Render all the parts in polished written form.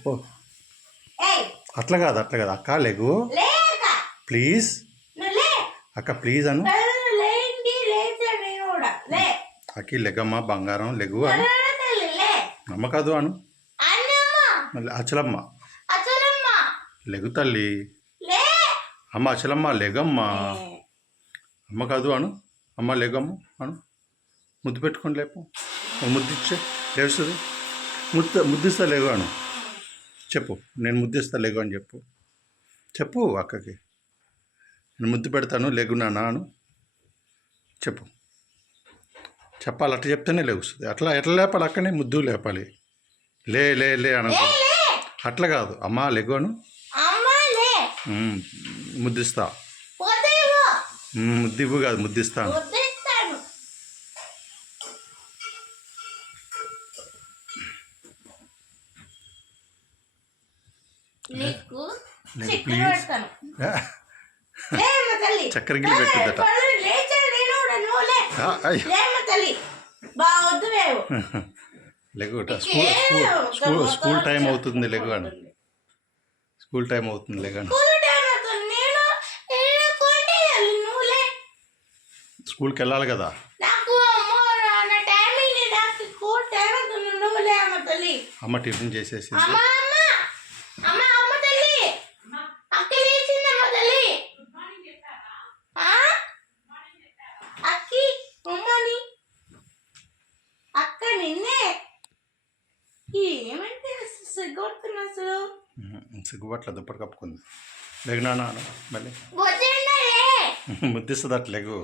చెప్పు. అట్లా కాదు అక్క లేగు ప్లీజ్ అక్క ప్లీజ్ అను. అక్కి లెగమ్మ బంగారం లెగు అను. అమ్మ కాదు అను. మళ్ళీ అచలమ్మ లెగు తల్లి. అమ్మ అచలమ్మ లెగమ్మ. అమ్మ కాదు అను. అమ్మ లెగమ్మ అను. ముద్దు పెట్టుకొని లేపు. ముద్దిచ్చే లేస్తుంది. ముద్దిస్తా లేగు అను. చెప్పు నేను ముద్దిస్తా లేగు అని చెప్పు. చెప్పు అక్కకి నేను ముద్దు పెడతాను లేగు నాన్న అను. చెప్పు. చెప్పాలి అట్లా చెప్తేనే లేస్తుంది. అట్లా ఎట్లా లేపాలి అక్కనే ముద్దు లేపాలి. లే లే లే అనకు. అట్లా కాదు అమ్మ లెగు అను. ముద్దిస్తా. ముద్దివ్వు కాదు ముద్దిస్తాను. చక్కెర గిల్లి పెట్టుద్దట. లెగుట స్కూల్ టైం అవుతుంది లెగు అని. స్కూల్ టైం అవుతుంది లెగను. స్కూల్కి వెళ్ళాలి కదా. అమ్మ టిఫిన్ చేసేసింది. సిగ్గుపట్ల దుప్పటి కప్పుకుంది. లెగు నాన్న మళ్ళీ ముద్దిస్తుంది అట్లా లెగు.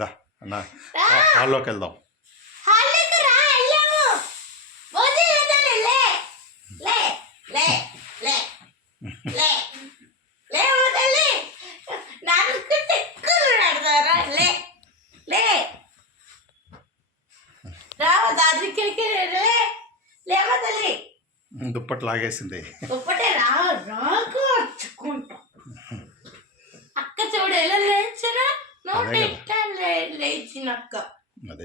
దా అన్న హాల్లోకి వెళ్దాం. దుప్పటి లాగేసింది. అక్క చూడు ఎలా లేచిన లేచిన అక్క అదే